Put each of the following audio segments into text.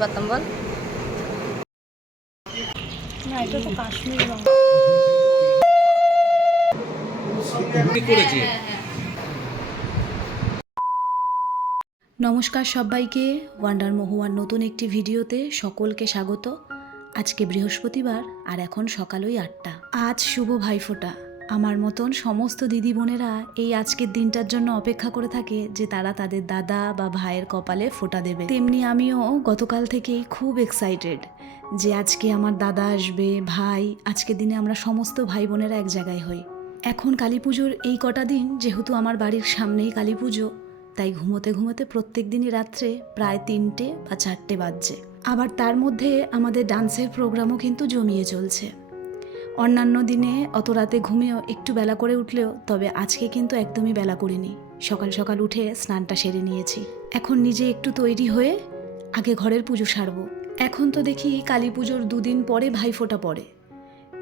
পারতাম বল না এটা তো কাশ্মীরি রঙ। নমস্কার সবাইকে ওয়ান্ডার মহুয়ার নতুন একটি ভিডিওতে সকলকে স্বাগত। আজকে বৃহস্পতিবার আর এখন সকালই আটটা। আজ শুভ ভাইফোঁটা। আমার মতন সমস্ত দিদি বোনেরা এই আজকের দিনটার জন্য অপেক্ষা করে থাকে যে তারা তাদের দাদা বা ভাইয়ের কপালে ফোটা দেবে। তেমনি আমিও গতকাল থেকেই খুব এক্সাইটেড যে আজকে আমার দাদা আসবে, ভাই আজকের দিনে আমরা সমস্ত ভাই বোনেরা এক জায়গায় হই। এখন কালী পুজোর এই কটা দিন যেহেতু আমার বাড়ির সামনেই কালী পুজো তাই ঘুমোতে ঘুমোতে প্রত্যেক দিনই রাত্রে প্রায় তিনটে বা চারটে বাজছে। আবার তার মধ্যে আমাদের ডান্সের প্রোগ্রামও কিন্তু জমিয়ে চলছে। অন্যান্য দিনে অত রাতে ঘুমিয়েও একটু বেলা করে উঠলেও তবে আজকে কিন্তু একদমই বেলা করিনি। সকাল সকাল উঠে স্নানটা সেরে নিয়েছি। এখন নিজে একটু তৈরি হয়ে আগে ঘরের পুজো সারবো। এখন তো দেখি কালী পুজোর দুদিন পরে ভাইফোঁটা পড়ে।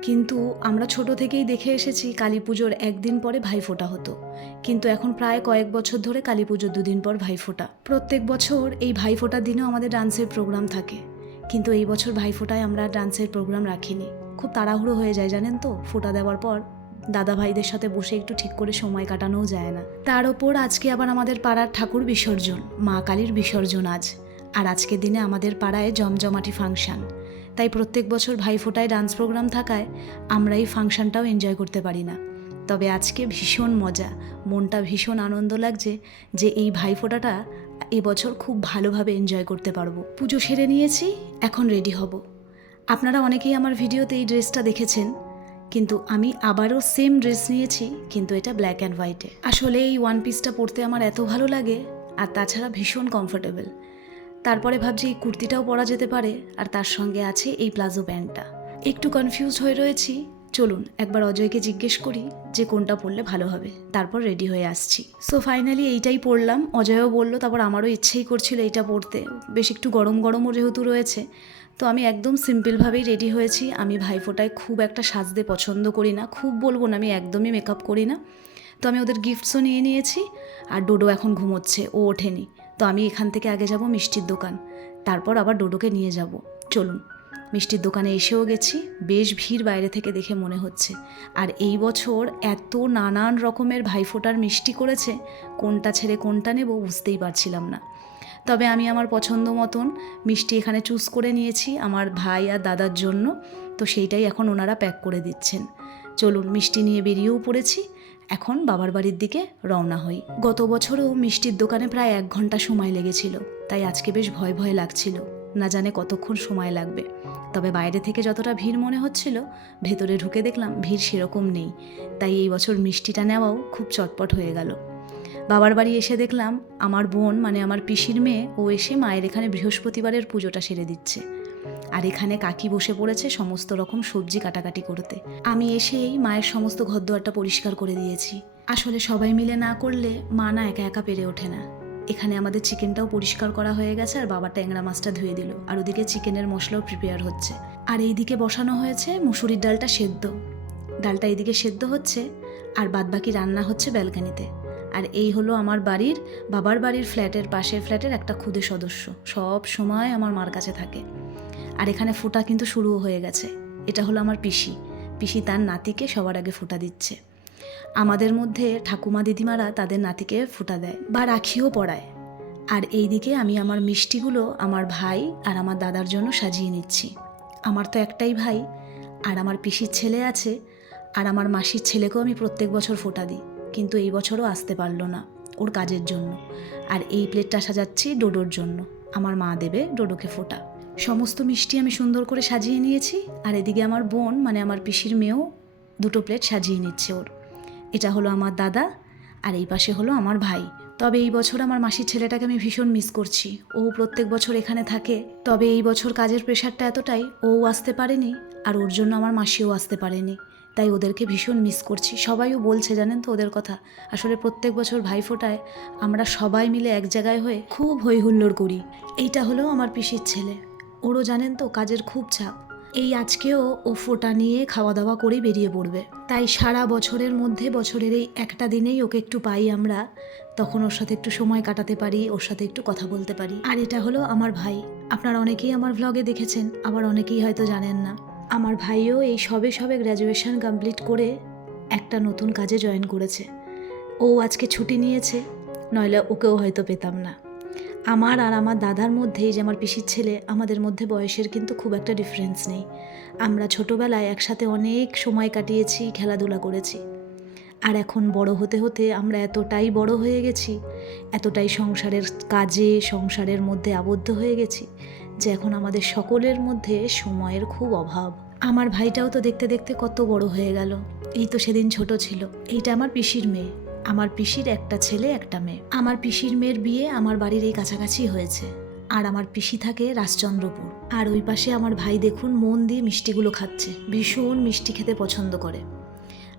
কিন্তু আমরা ছোট থেকেই দেখে এসেছি কালী পুজোর একদিন পরে ভাইফোঁটা হতো। কিন্তু এখন প্রায় কয়েক বছর ধরে কালী পুজোর দুদিন পর ভাইফোঁটা প্রত্যেক বছর এই ভাইফোঁটার দিনেও আমাদের ডান্সের প্রোগ্রাম থাকে। কিন্তু এই বছর ভাইফোঁটায় আমরা ডান্সের প্রোগ্রাম রাখিনি। খুব তাড়াহুড়ো হয়ে যায়, জানেন তো? ফোঁটা দেওয়ার পর দাদা ভাইদের সাথে বসে একটু ঠিক করে সময় কাটানোও যায় না। তার ওপর আজকে আবার আমাদের পাড়ার ঠাকুর বিসর্জন, মা কালীর বিসর্জন আজ। আর আজকের দিনে আমাদের পাড়ায় জমজমাটি ফাংশন। তাই প্রত্যেক বছর ভাইফোঁটায় ডান্স প্রোগ্রাম থাকায় আমরা এই ফাংশনটাও এনজয় করতে পারি না। তবে আজকে ভীষণ মজা, মনটা ভীষণ আনন্দ লাগছে যে এই ভাইফোঁটাটা এবছর খুব ভালোভাবে এনজয় করতে পারব। পুজো সেরে নিয়েছি, এখন রেডি হব। আপনারা অনেকেই আমার ভিডিওতে এই ড্রেসটা দেখেছেন, কিন্তু আমি আবারও সেম ড্রেস নিয়েছি, কিন্তু এটা ব্ল্যাক অ্যান্ড হোয়াইটে আসলে এই ওয়ান পিসটা পরতে আমার এত ভালো লাগে, আর তাছাড়া ভীষণ কমফোর্টেবল তারপরে ভাবছি এই কুর্তিটাও পরা যেতে পারে, আর তার সঙ্গে আছে এই প্লাজো প্যান্টটা। একটু কনফিউজ হয়ে রয়েছি, চলুন একবার অজয়কে জিজ্ঞেস করি যে কোনটা পরলে ভালো হবে। তারপর রেডি হয়ে আসছি। সো ফাইনালি এইটাই পরলাম, অজয়ও বলল, তারপর আমারও ইচ্ছেই করছিল এইটা পরতে। বেশ একটু গরম গরমও যেহেতু রয়েছে তো আমি একদম সিম্পলভাবেই রেডি হয়েছি। আমি ভাইফোঁটায় খুব একটা সাজতে পছন্দ করি না, খুব বলব না আমি একদমই মেকআপ করি না। তো আমি ওদের গিফটসও নিয়ে নিয়েছি আর ডোডো এখন ঘুমোচ্ছে, ও ওঠেনি। তো আমি এখান থেকে আগে যাব মিষ্টির দোকান, তারপর আবার ডোডোকে নিয়ে যাব। চলুন, মিষ্টির দোকানে এসেও গেছি, বেশ ভিড় বাইরে থেকে দেখে মনে হচ্ছে। আর এই বছর এত নানান রকমের ভাইফোঁটার মিষ্টি করেছে, কোনটা ছেড়ে কোনটা নেব বুঝতেই পারছিলাম না। তবে আমি আমার পছন্দ মতন মিষ্টি এখানে চুজ করে নিয়েছি আমার ভাই আর দাদার জন্য। তো সেইটাই এখন ওনারা প্যাক করে দিচ্ছেন। চলুন মিষ্টি নিয়ে বেরিয়েও পড়েছি। এখন বাবার বাড়ির দিকে রওনা হই। গত বছরও মিষ্টির দোকানে প্রায় এক ঘণ্টা সময় লেগেছিল। তাই আজকে বেশ ভয় ভয় লাগছিল। না জানে কতক্ষণ সময় লাগবে। তবে বাইরে থেকে যতটা ভিড় মনে হচ্ছিল, ভেতরে ঢুকে দেখলাম ভিড় সেরকম নেই। তাই এই বছর মিষ্টিটা নেওয়াও খুব চটপট হয়ে গেল। বাবার বাড়ি এসে দেখলাম আমার বোন মানে আমার পিসির মেয়ে, ও এসে মায়ের এখানে বৃহস্পতিবারের পুজোটা সেরে দিচ্ছে। আর এখানে কাকি বসে পড়েছে সমস্ত রকম সবজি কাটাকাটি করতে। আমি এসেই মায়ের সমস্ত ঘরদোয়ারটা পরিষ্কার করে দিয়েছি। আসলে সবাই মিলে না করলে মা না একা একা পেরে ওঠে না। এখানে আমাদের চিকেনটাও পরিষ্কার করা হয়ে গেছে আর বাবা ট্যাংরা মাছটা ধুয়ে দিল। আর ওদিকে চিকেনের মশলাও প্রিপেয়ার হচ্ছে। আর এইদিকে বসানো হয়েছে মুসুরির ডালটা সেদ্ধ। ডালটা এইদিকে সেদ্ধ হচ্ছে, আর বাদবাকি রান্না হচ্ছে ব্যালকানিতে। আর এই হলো আমার বাড়ির, বাবার বাড়ির ফ্ল্যাটের পাশের ফ্ল্যাটের একটা ক্ষুদে সদস্য। সব সময় আমার মার কাছে থাকে। আর এখানে ফোঁটা কিন্তু শুরুও হয়ে গেছে। এটা হলো আমার পিসি। পিসি তার নাতিকে সবার আগে ফোঁটা দিচ্ছে। আমাদের মধ্যে ঠাকুমা দিদিমারা তাদের নাতিকে ফোঁটা দেয় বা রাখিও পড়ায়। আর এই দিকে আমি আমার মিষ্টিগুলো আমার ভাই আর আমার দাদার জন্য সাজিয়ে নিচ্ছি। আমার তো একটাই ভাই। আর আমার পিসির ছেলে আছে। আর আমার মাসির ছেলেকেও আমি প্রত্যেক বছর ফোটা দিই। কিন্তু এই বছরও আসতে পারল না ওর কাজের জন্য। আর এই প্লেটটা সাজাচ্ছি ডোডোর জন্য। আমার মা দেবে ডোডোকে ফোটা। সমস্ত মিষ্টি আমি সুন্দর করে সাজিয়ে নিয়েছি। আর এদিকে আমার বোন মানে আমার পিসির মেয়েও দুটো প্লেট সাজিয়ে নিচ্ছে ওর। এটা হলো আমার দাদা আর এই পাশে হলো আমার ভাই। তবে এই বছর আমার মাসির ছেলেটাকে আমি ভীষণ মিস করছি। ও প্রত্যেক বছর এখানে থাকে। তবে এই বছর কাজের প্রেশারটা এতটাই, ও আসতে পারেনি আর ওর জন্য আমার মাসিও আসতে পারেনি। তাই ওদেরকে ভীষণ মিস করছি। সবাইও বলছে, জানেন তো ওদের কথা? আসলে প্রত্যেক বছর ভাইফোঁটায় আমরা সবাই মিলে এক জায়গায় হয়ে খুব হই হুল্লোড় করি। এইটা হলো আমার পিসির ছেলে। ওরও জানেন তো কাজের খুব চাপ। এই আজকেও ও ফোঁটা নিয়ে খাওয়া দাওয়া করে বেরিয়ে পড়বে। তাই সারা বছরের মধ্যে বছরের এই একটা দিনেই ওকে একটু পাই আমরা। তখন ওর সাথে একটু সময় কাটাতে পারি, ওর সাথে একটু কথা বলতে পারি। আর এটা হলো আমার ভাই। আপনারা অনেকেই আমার ভ্লগে দেখেছেন, আবার অনেকেই হয়তো জানেন না। আমার ভাইও এই সবে সবে গ্র্যাজুয়েশন কমপ্লিট করে একটা নতুন কাজে জয়েন করেছে। ও আজকে ছুটি নিয়েছে, নইলে ওকেও হয়তো পেতাম না। আমার আর আমার দাদার মধ্যেই যে আমার পিসির ছেলে, আমাদের মধ্যে বয়সের কিন্তু খুব একটা ডিফারেন্স নেই। আমরা ছোটোবেলায় একসাথে অনেক সময় কাটিয়েছি, খেলাধুলা করেছি। আর এখন বড় হতে হতে আমরা এতটাই বড় হয়ে গেছি, এতটাই সংসারের কাজে, সংসারের মধ্যে আবদ্ধ হয়ে গেছি যে এখন আমাদের সকলের মধ্যে সময়ের খুব অভাব। আমার ভাইটাও তো দেখতে দেখতে কত বড় হয়ে গেল। এই তো সেদিন ছোট ছিল। এইটা আমার পিসির মেয়ে। আমার পিসির একটা ছেলে, একটা মেয়ে। আমার পিসির মেয়ের বিয়ে আমার বাড়ির এই কাছাকাছি হয়েছে। আর আমার পিসি থাকে রাজচন্দ্রপুর। আর ওই পাশে আমার ভাই দেখুন মন দিয়ে মিষ্টিগুলো খাচ্ছে। ভীষণ মিষ্টি খেতে পছন্দ করে।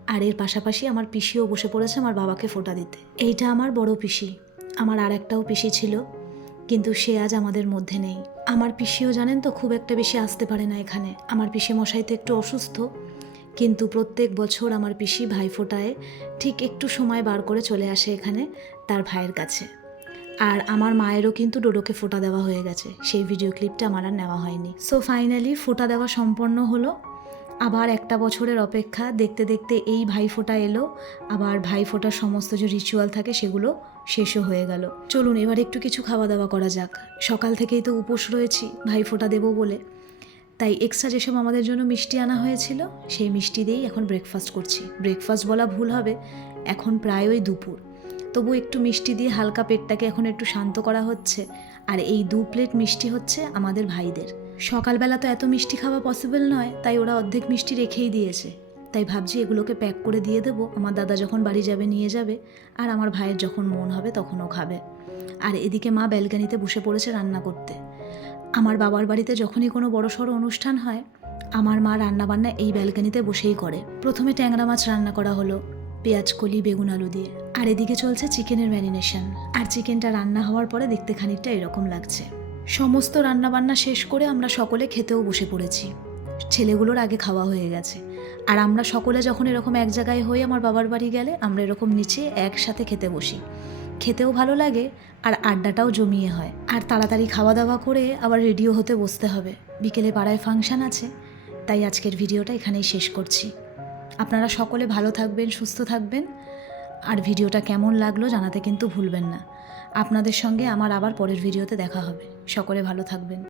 আর এর পাশাপাশি আমার পিসিও বসে পড়েছে আমার বাবাকে ফোঁটা দিতে। এইটা আমার বড় পিসি। আমার আর একটাও পিসি ছিল। কিন্তু সে আজ আমাদের মধ্যে নেই। আমার পিসিও জানেন তো, খুব একটা বেশি আসতে পারে না এখানে। আমার পিসি মশাই তো একটু অসুস্থ, কিন্তু প্রত্যেক বছর আমার পিসি ভাইফোঁটায় ঠিক একটু সময় বার করে চলে আসে এখানে তার ভাইয়ের কাছে। আর আমার মায়েরও কিন্তু ডোডোকে ফোঁটা দেওয়া হয়ে গেছে, সেই ভিডিও ক্লিপটা আমার আর নেওয়া হয়নি। সো ফাইনালি ফোটা দেওয়া সম্পন্ন হলো। আবার একটা বছরের অপেক্ষা, দেখতে দেখতে এই ভাইফোঁটা এলো। আবার ভাইফোঁটার সমস্ত যে রিচুয়াল থাকে সেগুলো শেষও হয়ে গেল। চলুন, এবার একটু কিছু খাওয়া দাওয়া করা যাক। সকাল থেকেই তো উপোস রয়েছি, ভাইফোঁটা দেবো বলে। তাই এক্সট্রা যেসব আমাদের জন্য মিষ্টি আনা হয়েছিল, সেই মিষ্টি দিয়েই এখন ব্রেকফাস্ট করছি। ব্রেকফাস্ট বলা ভুল হবে, এখন প্রায় ওই দুপুর। তবু একটু মিষ্টি দিয়ে হালকা পেটটাকে এখন একটু শান্ত করা হচ্ছে। আর এই দু প্লেট মিষ্টি হচ্ছে আমাদের ভাইদের। সকালবেলা তো এত মিষ্টি খাওয়া পসিবল নয়, তাই ওরা অর্ধেক মিষ্টি রেখেই দিয়েছে। তাই ভাবছি এগুলোকে প্যাক করে দিয়ে দেবো। আমার দাদা যখন বাড়ি যাবে, নিয়ে যাবে, আর আমার ভাইয়ের যখন মন হবে তখনও খাবে। আর এদিকে মা ব্যালকানিতে বসে পড়েছে রান্না করতে। আমার বাবার বাড়িতে যখনই কোনো বড় সড়ো অনুষ্ঠান হয়, আমার মা রান্নাবান্না এই ব্যালকানিতে বসেই করে। প্রথমে ট্যাংরা মাছ রান্না করা হলো, পেঁয়াজ কলি, বেগুন, আলু দিয়ে। আর এদিকে চলছে চিকেনের ম্যারিনেশন আর চিকেনটা রান্না হওয়ার পরে দেখতে খানিকটা এরকম লাগছে। সমস্ত রান্নাবান্না শেষ করে আমরা সকলে খেতেও বসে পড়েছি। ছেলেগুলোর আগে খাওয়া হয়ে গেছে। আর আমরা সকলে যখন এরকম এক জায়গায় হই আমার বাবার বাড়ি গেলে, আমরা এরকম নিচে একসাথে খেতে বসি। খেতেও ভালো লাগে, আর আড্ডাটাও জমিয়ে হয়। আর তাড়াতাড়ি খাওয়া দাওয়া করে আবার রেডিও হতে বসতে হবে। বিকেলে পাড়ায় ফাংশন আছে, তাই আজকের ভিডিওটা এখানেই শেষ করছি। আপনারা সকলে ভালো থাকবেন, সুস্থ থাকবেন। আর ভিডিওটা কেমন লাগল জানাতে কিন্তু ভুলবেন না। আপনাদের সঙ্গে আমার আবার পরের ভিডিওতে দেখা হবে। সকলে ভালো থাকবেন।